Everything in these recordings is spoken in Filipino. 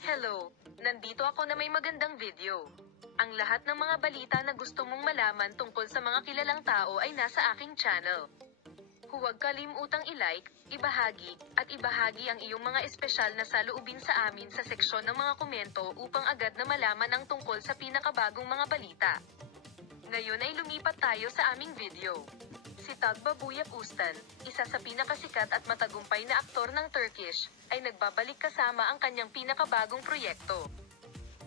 Hello! Nandito ako na may magandang video. Ang lahat ng mga balita na gusto mong malaman tungkol sa mga kilalang tao ay nasa aking channel. Huwag kalimutang i-like, ibahagi, at ibahagi ang iyong mga espesyal na saloobin sa amin sa seksyon ng mga komento upang agad na malaman ang tungkol sa pinakabagong mga balita. Ngayon ay lumipat tayo sa aming video. Si Tagbabuyak Ustan, isa sa pinakasikat at matagumpay na aktor ng Turkish, ay nagbabalik kasama ang kanyang pinakabagong proyekto.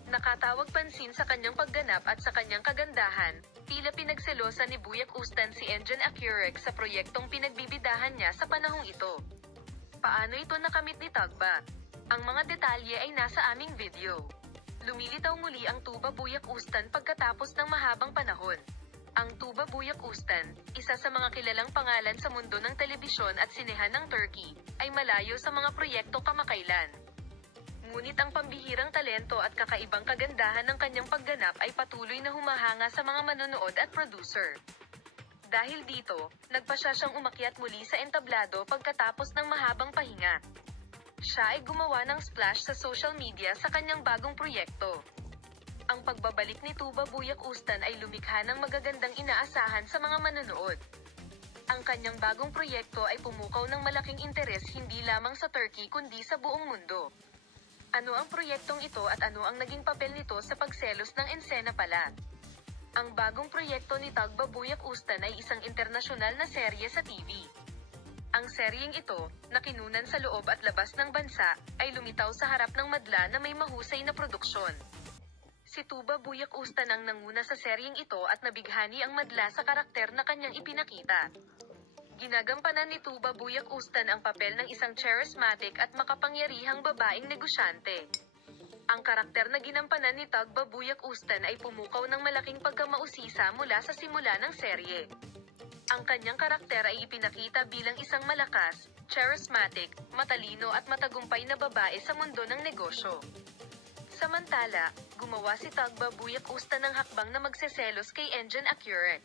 Nakatawag pansin sa kanyang pagganap at sa kanyang kagandahan, tila pinagselosa ni Buyak Ustan si Engin Akyurek sa proyektong pinagbibidahan niya sa panahong ito. Paano ito nakamit ni Tagba? Ang mga detalye ay nasa aming video. Lumilitaw muli ang Tugbabuyak Ustan pagkatapos ng mahabang panahon. Ang Tugbabuyak Ustan, isa sa mga kilalang pangalan sa mundo ng telebisyon at sinehan ng Turkey, ay malayo sa mga proyekto kamakailan. Ngunit ang pambihirang talento at kakaibang kagandahan ng kanyang pagganap ay patuloy na humahanga sa mga manonood at producer. Dahil dito, nagpasya siyang umakyat muli sa entablado pagkatapos ng mahabang pahinga. Siya ay gumawa ng splash sa social media sa kanyang bagong proyekto. Ang pagbabalik ni Tugbabuyak Ustan ay lumikha ng magagandang inaasahan sa mga manonood. Ang kanyang bagong proyekto ay pumukaw ng malaking interes hindi lamang sa Turkey kundi sa buong mundo. Ano ang proyektong ito at ano ang naging papel nito sa pagselos ng eksena pala? Ang bagong proyekto ni Tugbabuyak Ustan ay isang internasyonal na serye sa TV. Ang seryeng ito, na kinunan sa loob at labas ng bansa, ay lumitaw sa harap ng madla na may mahusay na produksyon. Si Tugbabuyak Ustan ang nanguna sa seryeng ito at nabighani ang madla sa karakter na kanyang ipinakita. Ginagampanan ni Tugbabuyak Ustan ang papel ng isang charismatic at makapangyarihang babaeng negosyante. Ang karakter na ginampanan ni Tugbabuyak Ustan ay pumukaw ng malaking pagkamausisa mula sa simula ng serye. Ang kanyang karakter ay ipinakita bilang isang malakas, charismatic, matalino at matagumpay na babae sa mundo ng negosyo. Samantala, gumawa si Tugbabuyak Ustan ng hakbang na magseselos kay Engin Akyurek.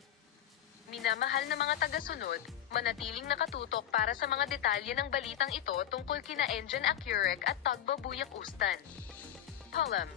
Minamahal na mga tagasunod, manatiling nakatutok para sa mga detalye ng balitang ito tungkol kina Engin Akyurek at Tugbabuyak Ustan. Polam.